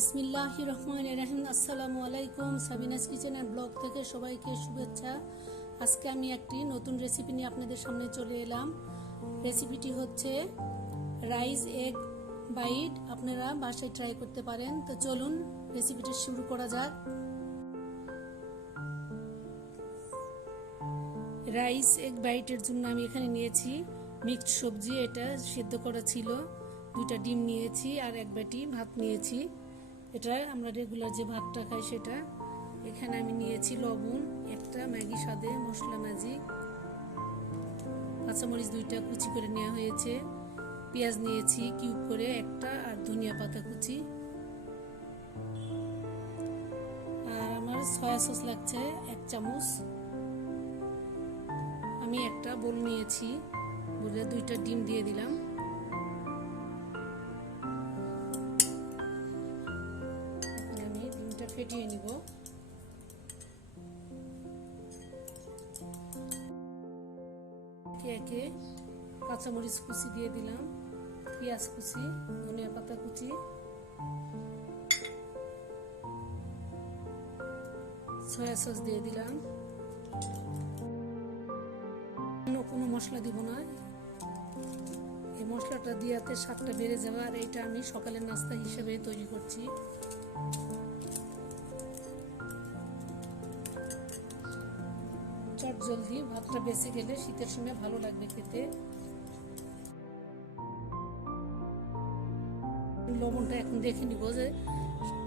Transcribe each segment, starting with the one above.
বিসমিল্লাহির রহমানির রহিম। আসসালামু আলাইকুম। সাবিনাস কিচেন অ্যান্ড ব্লগ থেকে সবাইকে শুভেচ্ছা। আজকে আমি একটি নতুন রেসিপি নিয়ে আপনাদের সামনে চলে এলাম। রেসিপিটি হচ্ছে রাইস এগ বাইট। আপনারা বাসায় ট্রাই করতে পারেন। তো চলুন রেসিপিটি শুরু করা যাক। রাইস এগ বাইটের জন্য আমি এখানে নিয়েছি মিক্সড সবজি, এটা সিদ্ধ করা ছিল, 2টা ডিম নিয়েছি আর 1 বাটি ভাত নিয়েছি। এটা আমরা রেগুলার যে ভাতটা খাই সেটা। এখানে আমি নিয়েছি লবণ, একটা ম্যাগি স্বাদে মশলা ম্যাজিক, কাঁচামরিচ 2টা কুচি করে নেওয়া হয়েছে, পেঁয়াজ নিয়েছি কিউব করে একটা, আর ধনিয়া পাতা কুচি, আর আমার সয়া সস লাগছে 1 চামচ। আমি একটা বোল নিয়েছি, বলে 2টা ডিম দিয়ে দিলাম। ফেটিয়ে নিব। একে কাঁচামরিচ কুচি দিয়ে দিলাম, পেঁয়াজ কুচি, ধনিয়া পাতা কুচি, সয়া সস দিয়ে দিলাম। অন্য কোনো মশলা দিব না, এই মশলাটা দিয়াতে স্বাদটা বেড়ে যাবে। আর এটা আমি সকালের নাস্তা হিসেবে তৈরি করছি। চট জলদি ভাতটা বেঁচে গেলে শীতের সময় ভালো লাগবে খেতে। লবণটা এখন দেখে নিব যে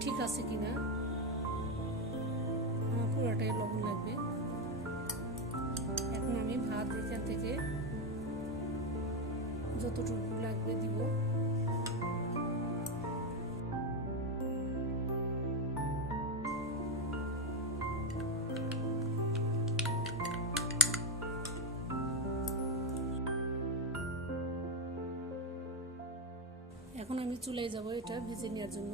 ঠিক আছে কিনা। আমার পুরোটাই লবণ লাগবে। এখন আমি ভাত এখান থেকে যতটুকু লাগবে দিব। এখন আমি চুলায় যাব এটা ভেজে নেওয়ার জন্য।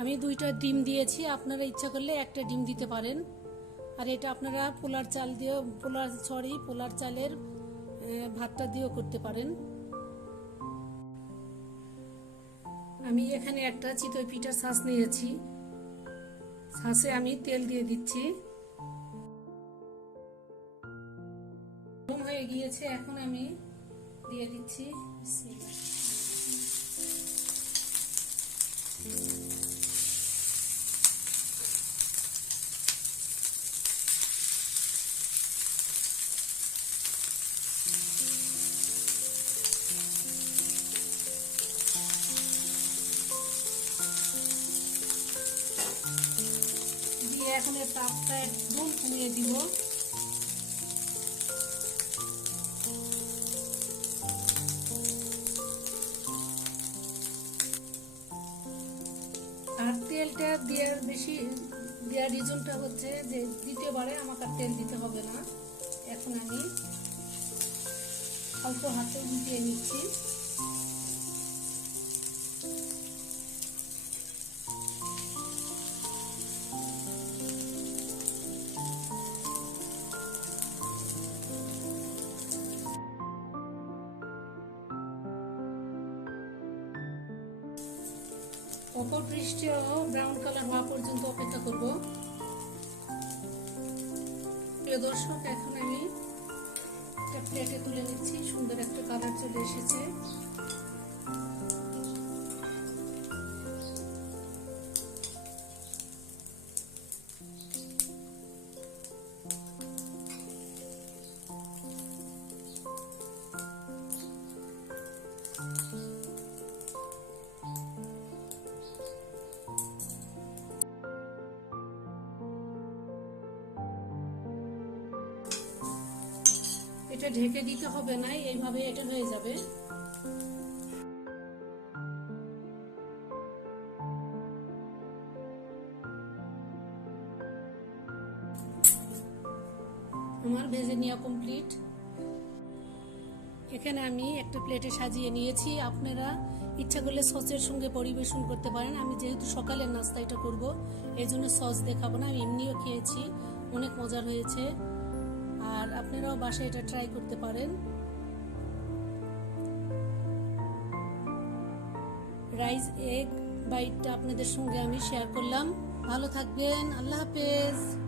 আমি 2টা ডিম দিয়েছি, আপনারা ইচ্ছা করলে 1টা ডিম দিতে পারেন। আর এটা আপনারা পোলার চালের ভাতটা দিয়েও করতে পারেন। আমি এখানে একটা চিতই পিঠার ছাঁচ নিয়েছি, ছাঁচে আমি তেল দিয়ে দিচ্ছি। গরম হয়ে গিয়েছে, এখন আমি দিয়ে দিচ্ছি। দিয়ে এখন এর তাপটা একদম কমিয়ে দিব। আর তেলটা দেওয়ার রিজনটা হচ্ছে যে দ্বিতীয়বারে আমাকে আর তেল দিতে হবে না। এখন আমি অল্প হাতে উল্টিয়ে নিচ্ছি। অপর পৃষ্ঠেও ব্রাউন কালার হওয়া পর্যন্ত অপেক্ষা করব। প্রিয় দর্শক, এখন আমি একটা প্লেটে তুলে নিচ্ছি। সুন্দর একটা কালার চলে এসেছে। এটা ঢেকে দিতে হবে না, এইভাবে এটা হয়ে যাবে। আমার ভেজে নেওয়া কমপ্লিট। এখানে আমি একটা প্লেটে সাজিয়ে নিয়েছি। আপনারা ইচ্ছা করলে সসের সঙ্গে পরিবেশন করতে পারেন। আমি যেহেতু সকালের নাস্তা এটা করব, এই জন্য সস দেখাবো না। আমি এমনিও খেয়েছি, অনেক মজার হয়েছে। আর আপনারাও বাসায় এটা ট্রাই করতে পারেন। রাইস এগ বাইটটা আপনাদের সঙ্গে আমি শেয়ার করলাম। ভালো থাকবেন, আল্লাহ হাফেজ।